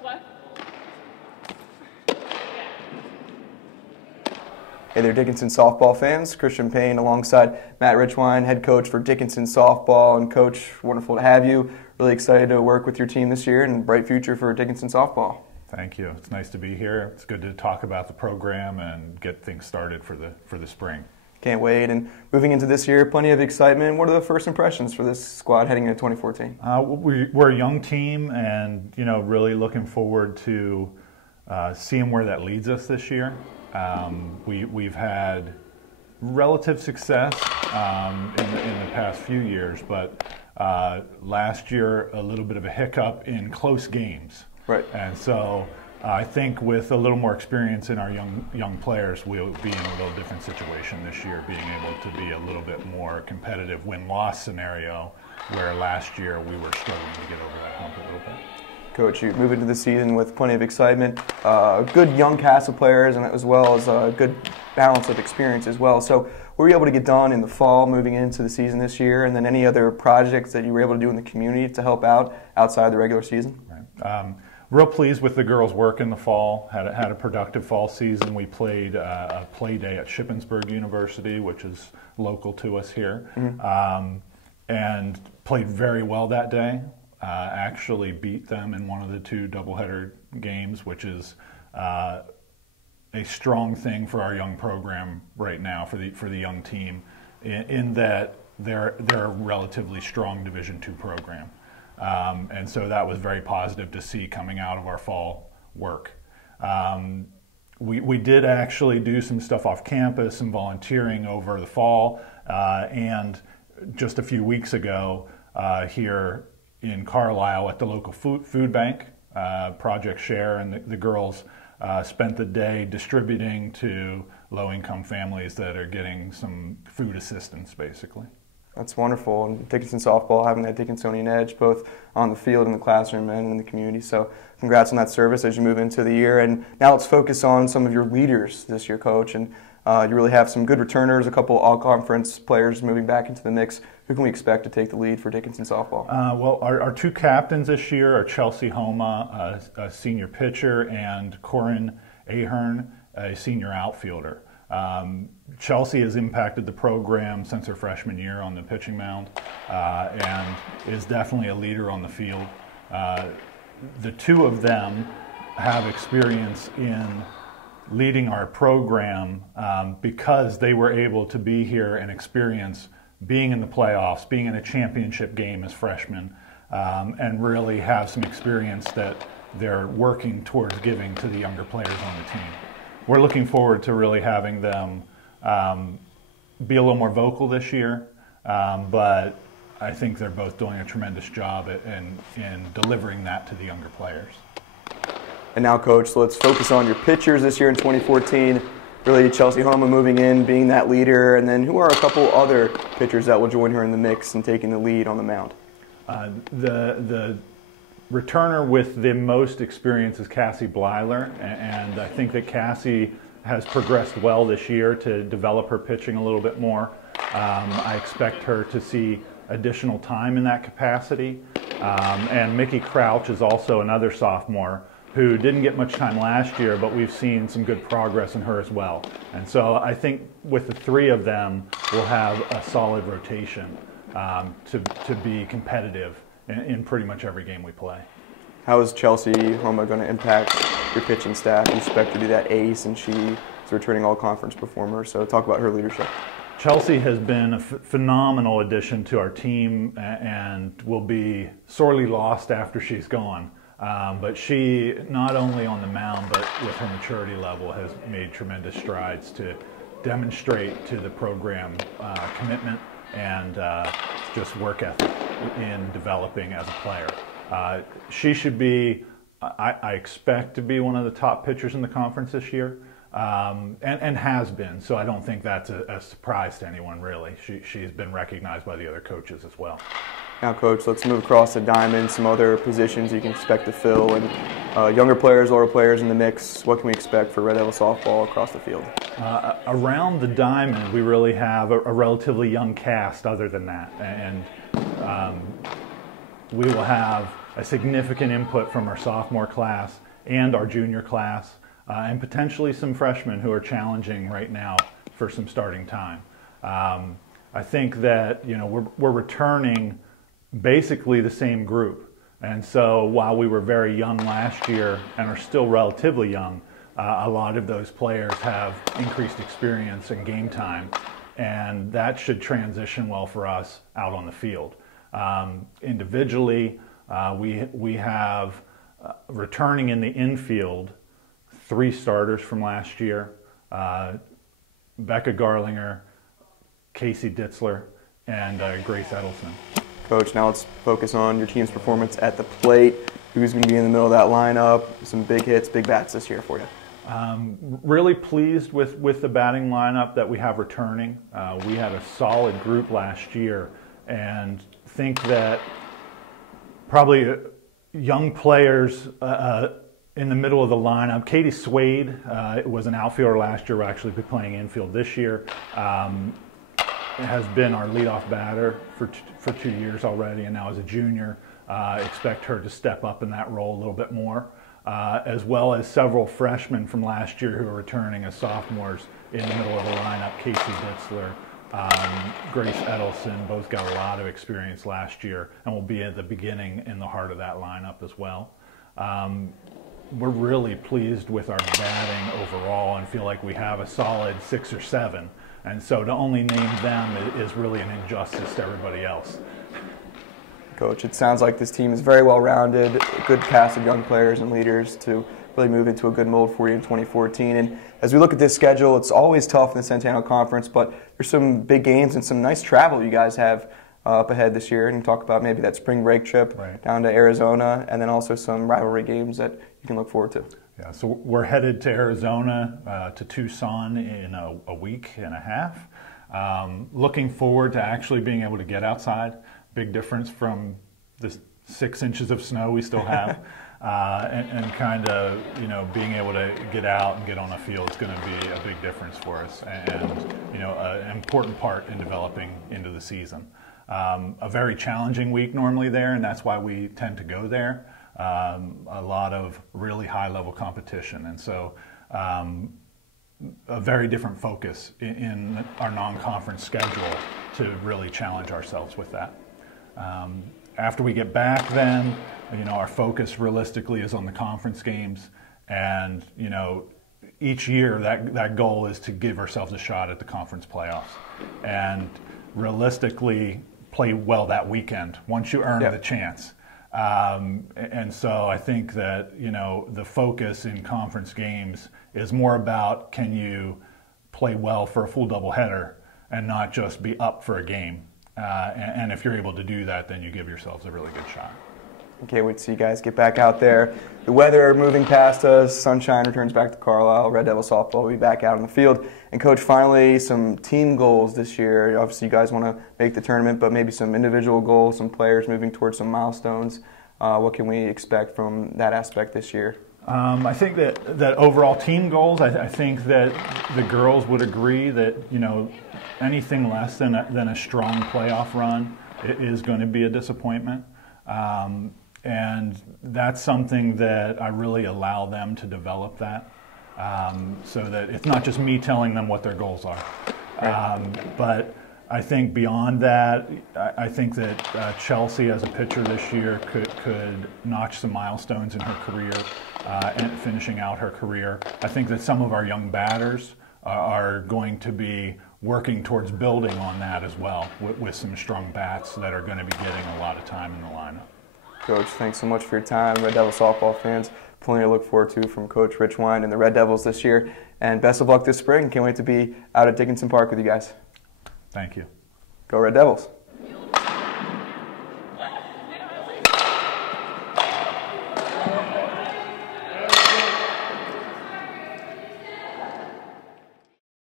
What? Hey there, Dickinson Softball fans. Christian Payne alongside Matt Richwine, head coach for Dickinson Softball. And Coach, wonderful to have you. Really excited to work with your team this year and bright future for Dickinson Softball. Thank you. It's nice to be here. It's good to talk about the program and get things started for the spring. Can't wait. And moving into this year, plenty of excitement. What are the first impressions for this squad heading into 2014? We're a young team, and really looking forward to seeing where that leads us this year. We've had relative success in the past few years, but last year a little bit of a hiccup in close games. Right. And so I think with a little more experience in our young players, we'll be in a little different situation this year, being able to be a little bit more competitive win-loss scenario, where last year we were struggling to get over that hump a little bit. Coach, you move into the season with plenty of excitement, good young cast of players, and as well as a good balance of experience as well. So what were you able to get done in the fall moving into the season this year, and then any other projects that you were able to do in the community to help out outside the regular season? Right. Real pleased with the girls' work in the fall. Had a productive fall season. We played a play day at Shippensburg University, which is local to us here, and played very well that day. Actually beat them in one of the two doubleheader games, which is a strong thing for our young program right now, for the young team, in that they're a relatively strong Division II program. And so that was very positive to see coming out of our fall work. We did actually do some stuff off campus, some volunteering over the fall, and just a few weeks ago here in Carlisle at the local food bank, Project Share, and the girls spent the day distributing to low-income families that are getting some food assistance, basically. That's wonderful. And Dickinson Softball having that Dickinsonian edge both on the field, in the classroom, and in the community. So congrats on that service as you move into the year. And now let's focus on some of your leaders this year, Coach. And you really have some good returners, a couple all-conference players moving back into the mix. Who can we expect to take the lead for Dickinson Softball? Well, our two captains this year are Chelsea Homa, a senior pitcher, and Corin Ahern, a senior outfielder. Chelsea has impacted the program since her freshman year on the pitching mound, and is definitely a leader on the field. The two of them have experience in leading our program because they were able to be here and experience being in the playoffs, being in a championship game as freshmen, and really have some experience that they're working towards giving to the younger players on the team. We're looking forward to really having them be a little more vocal this year, but I think they're both doing a tremendous job in delivering that to the younger players. And now, Coach, let's focus on your pitchers this year in 2014. Really, Chelsea Homa moving in, being that leader, and then who are a couple other pitchers that will join her in the mix and taking the lead on the mound? The returner with the most experience is Cassie Blyler, and I think that Cassie has progressed well this year to develop her pitching a little bit more. I expect her to see additional time in that capacity. And Mickey Crouch is also another sophomore who didn't get much time last year, but we've seen some good progress in her as well. And so I think with the three of them, we'll have a solid rotation to be competitive in pretty much every game we play. How is Chelsea Homa going to impact your pitching staff? You expect to be that ace, and she is a returning all-conference performer, so talk about her leadership. Chelsea has been a phenomenal addition to our team and will be sorely lost after she's gone. But she, not only on the mound, but with her maturity level, has made tremendous strides to demonstrate to the program commitment and just work ethic in developing as a player. She should be, I expect to be one of the top pitchers in the conference this year, and has been. So I don't think that's a surprise to anyone, really. She's been recognized by the other coaches as well. Now, Coach, let's move across the diamond, some other positions you can expect to fill, and younger players, older players in the mix. What can we expect for Red Devil softball across the field? Around the diamond, we really have a relatively young cast other than that. And we will have a significant input from our sophomore class and our junior class, and potentially some freshmen who are challenging right now for some starting time. I think that we're returning basically the same group, and so while we were very young last year and are still relatively young, a lot of those players have increased experience and game time, and that should transition well for us out on the field. Individually, we have returning in the infield 3 starters from last year: Becca Garlinger, Casey Ditzler, and Grace Edelson. Coach, now let's focus on your team's performance at the plate. Who's going to be in the middle of that lineup? Some big hits, big bats this year for you. Really pleased with the batting lineup that we have returning. We had a solid group last year, and think that probably young players in the middle of the lineup. Katie Swade was an outfielder last year. Will actually be playing infield this year. Has been our leadoff batter for 2 years already, and now as a junior, expect her to step up in that role a little bit more. As well as several freshmen from last year who are returning as sophomores in the middle of the lineup. Casey Ditzler, Grace Edelson, both got a lot of experience last year and will be at the beginning in the heart of that lineup as well. We're really pleased with our batting overall and feel like we have a solid 6 or 7. And so to only name them is really an injustice to everybody else. Coach, it sounds like this team is very well-rounded, a good cast of young players and leaders to really move into a good mold for you in 2014. And as we look at this schedule, it's always tough in the Centennial Conference, but there's some big games and some nice travel you guys have up ahead this year. And talk about maybe that spring break trip down to Arizona, and then also some rivalry games that you can look forward to. Yeah, so we're headed to Arizona, to Tucson in a week and a half. Looking forward to actually being able to get outside. Big difference from the 6 inches of snow we still have, and kind of being able to get out and get on a field is going to be a big difference for us, and an important part in developing into the season. A very challenging week normally there, and that's why we tend to go there. A lot of really high-level competition, and so a very different focus in our non-conference schedule to really challenge ourselves with that. After we get back, then our focus realistically is on the conference games, and each year that goal is to give ourselves a shot at the conference playoffs, and realistically play well that weekend once you earn the chance. And so I think that the focus in conference games is more about, can you play well for a full doubleheader and not just be up for a game. And if you're able to do that, then you give yourselves a really good shot. Can't wait to see you guys get back out there. The weather moving past us, sunshine returns back to Carlisle. Red Devil Softball will be back out on the field. And Coach, finally, some team goals this year. Obviously, you guys want to make the tournament, but maybe some individual goals, some players moving towards some milestones. What can we expect from that aspect this year? I think that overall team goals, I think that the girls would agree that anything less than a strong playoff run is going to be a disappointment. And that's something that I really allow them to develop that, so that it's not just me telling them what their goals are. But I think beyond that, I think that Chelsea as a pitcher this year could notch some milestones in her career, and finishing out her career. I think that some of our young batters are going to be working towards building on that as well, with some strong bats that are going to be getting a lot of time in the lineup. Coach, thanks so much for your time. Red Devil Softball fans, plenty to look forward to from Coach Richwine and the Red Devils this year. And best of luck this spring. Can't wait to be out at Dickinson Park with you guys. Thank you. Go Red Devils.